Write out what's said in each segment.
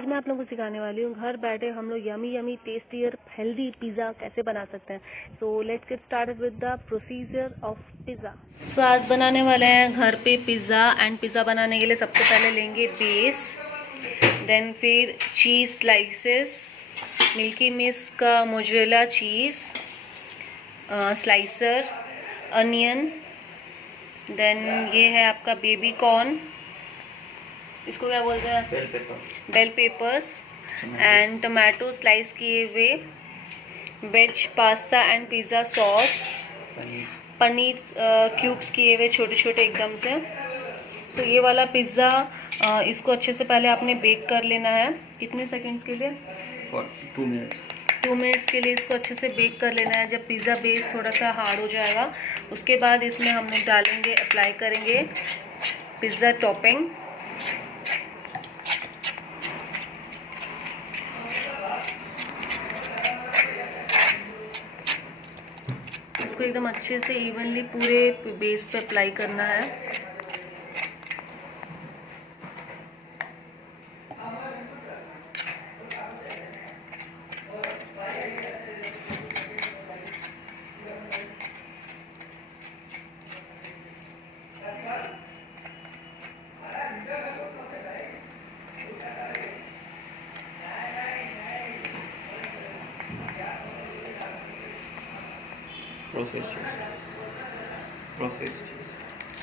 आज मैं आप लोगों को सिखाने वाली हूँ घर बैठे हम लोग यमी यमी टेस्टी और हेल्दी पिज़्ज़ा कैसे बना सकते हैं। So let's get started with the procedure of pizza. So आज बनाने वाले हैं घर पे पिज़्ज़ा। एंड पिज़्ज़ा बनाने के लिए सबसे पहले लेंगे बेस, देन फिर चीज़ स्लाइसेस, मिल्की मिस्ट का mozzarella cheese slicer, onion, then ये है आपका बेबी कॉर्न, इसको क्या बोलते हैं, bell peppers, and tomato slice किए हुए, veg pasta and pizza sauce, paneer cubes किए हुए छोटे छोटे एकदम से। तो ये वाला पिज़्ज़ा इसको अच्छे से पहले आपने बेक कर लेना है। कितने सेकंड्स के लिए? 2 मिनट्स। 2 मिनट्स के लिए इसको अच्छे से बेक कर लेना है। जब पिज़्ज़ा बेस थोड़ा सा हार्ड हो जाएगा उसके बाद इसमें हम लोग डालेंगे, अप्लाई करेंगे पिज़्ज़ा टॉपिंग। इसको एकदम अच्छे से इवनली पूरे बेस पे अप्लाई करना है।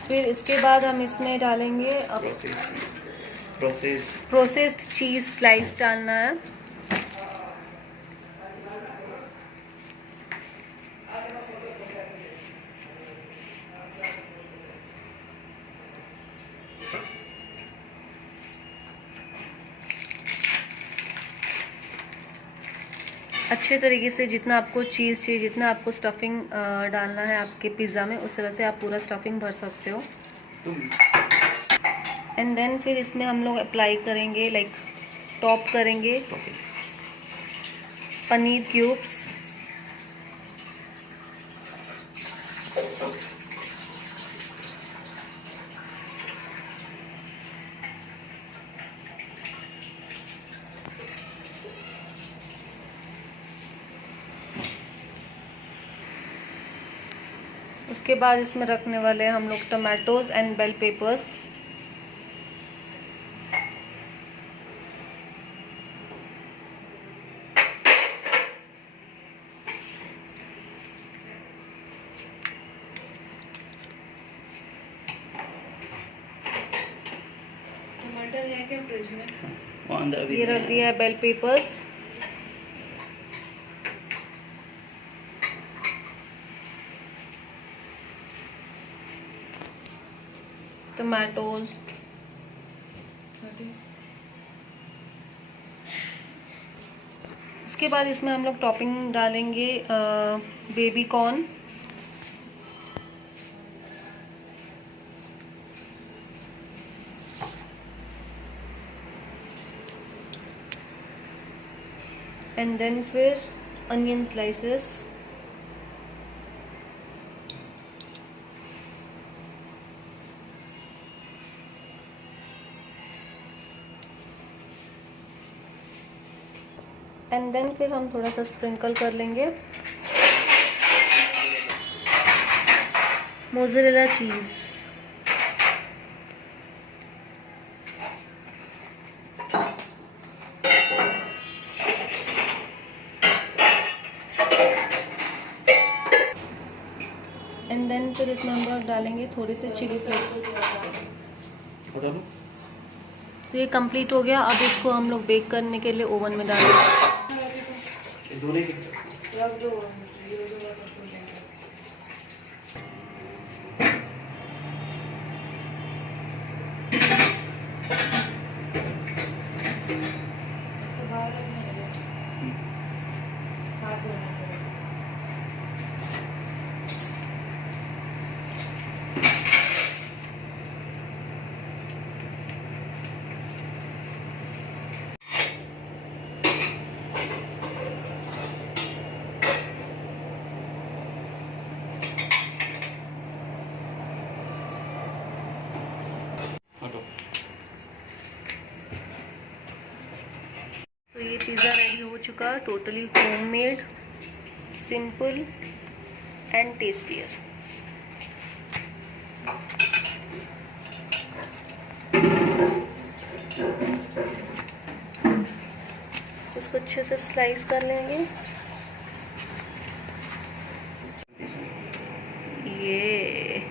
फिर इसके बाद हम इसमें डालेंगे प्रोसेस्ड चीज़ स्लाइस डालना है। अच्छे तरीके से जितना आपको चीज़ चाहिए, जितना आपको स्टफिंग डालना है आपके पिज़्ज़ा में, उस तरह से आप पूरा स्टफिंग भर सकते हो। एंड देन फिर इसमें हम लोग अप्लाई करेंगे, लाइक टॉप करेंगे पनीर क्यूब्स, उसके बाद इसमें रखने वाले हैं हम लोग टमाटोज एंड बेल पेपर्स। टमाटर है क्या फ्रिज में? ये रख दिया है बेल पेपर्स। टमाटोज, उसके बाद इसमें हम लोग टॉपिंग डालेंगे बेबी कॉर्न, एंड देन फिर अनियन स्लाइसेस, एंड देन फिर हम थोड़ा सा स्प्रिंकल कर लेंगे मोज़रेला चीज़। एंड देन फिर इसमें हम लोग डालेंगे थोड़े से चिली फ्लेक्स। तो ये कंप्लीट हो गया। अब इसको हम लोग बेक करने के लिए ओवन में डालेंगे। का, totally homemade, simple and tastier. इसको अच्छे से स्लाइस कर लेंगे। ये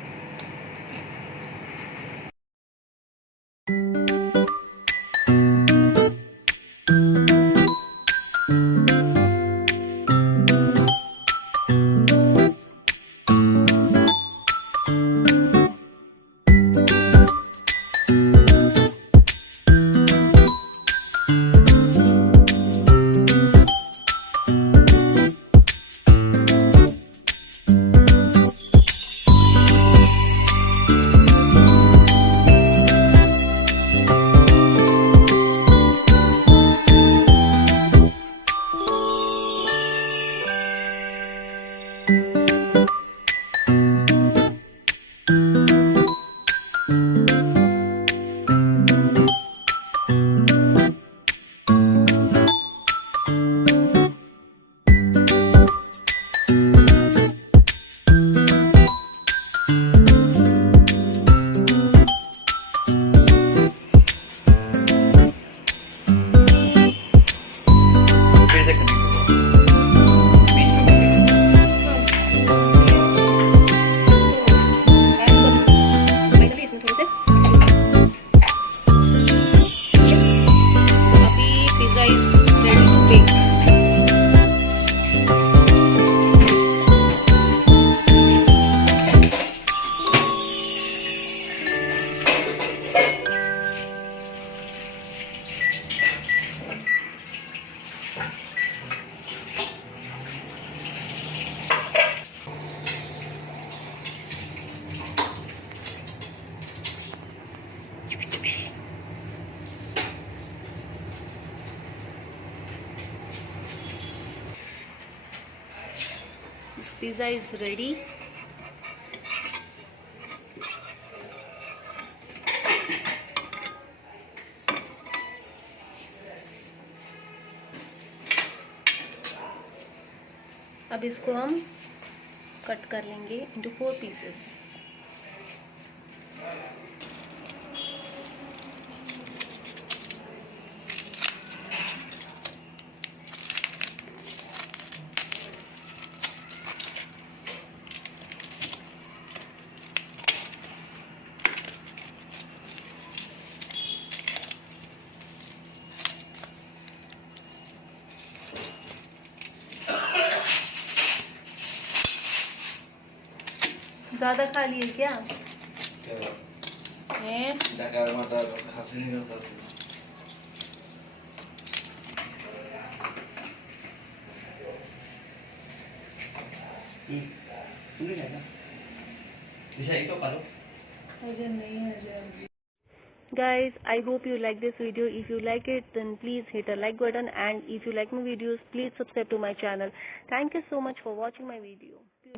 this pizza is ready. अब इसको हम कट कर लेंगे into 4 pieces। ज्यादा खा लिए क्या? Guys, I hope you like this video. If you like it, then please hit a like button, and if you like my videos, please subscribe to my channel. Thank you so much for watching my video.